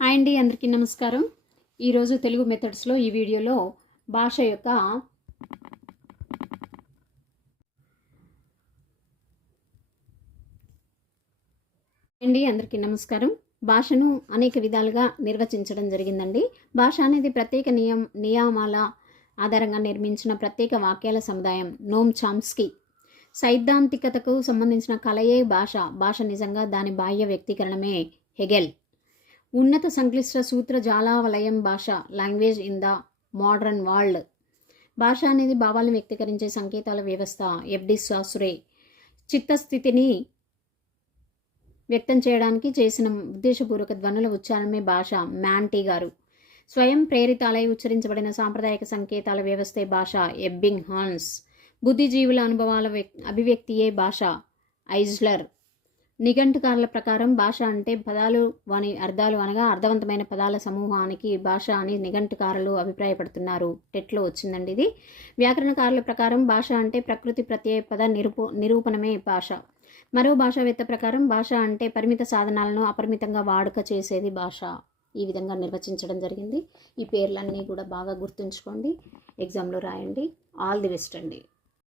Hi అండి, అందరికీ నమస్కారం. ఈరోజు తెలుగు మెథడ్స్లో ఈ వీడియోలో భాష యొక్క అందరికీ నమస్కారం. భాషను అనేక విధాలుగా నిర్వచించడం జరిగిందండి. భాష అనేది ప్రత్యేక నియమాల ఆధారంగా నిర్మించిన ప్రత్యేక వాక్యాల సముదాయం. నోమ్ చామ్స్కీ. సైద్ధాంతికతకు సంబంధించిన కలయే భాష. భాష నిజంగా దాని బాహ్య వ్యక్తీకరణమే. హెగెల్. ఉన్నత సంక్లిష్ట సూత్ర జాలావలయం భాష. Language in the modern world. భాష అనేది భావాలను వ్యక్తీకరించే సంకేతాల వ్యవస్థ. ఎఫ్డి సాసురే. చిత్తస్థితిని వ్యక్తం చేయడానికి చేసిన ఉద్దేశపూర్వక ధ్వనుల ఉచ్చారణమే భాష. మ్యాంటీ గారు. స్వయం ప్రేరితాలై ఉచ్చరించబడిన సాంప్రదాయక సంకేతాల వ్యవస్థే భాష. ఎబ్బింగ్ హాన్స్. బుద్ధిజీవుల అనుభవాల అభివ్యక్తియే భాష. ఐజ్లర్. నిఘంటుకారుల ప్రకారం భాష అంటే పదాలు వాని అర్థాలు అనగా అర్థవంతమైన పదాల సమూహానికి భాష అని నిఘంటుకారులు అభిప్రాయపడుతున్నారు. టెట్లో వచ్చిందండి ఇది. వ్యాకరణకారుల ప్రకారం భాష అంటే ప్రకృతి ప్రత్యయ పద నిరూపణమే భాష. మరో భాషావేత్త ప్రకారం భాష అంటే పరిమిత సాధనాలను అపరిమితంగా వాడుక చేసేది భాష. ఈ విధంగా నిర్వచించడం జరిగింది. ఈ పేర్లన్నీ కూడా బాగా గుర్తుంచుకోండి, ఎగ్జామ్లో రాయండి. ఆల్ ది బెస్ట్ అండి.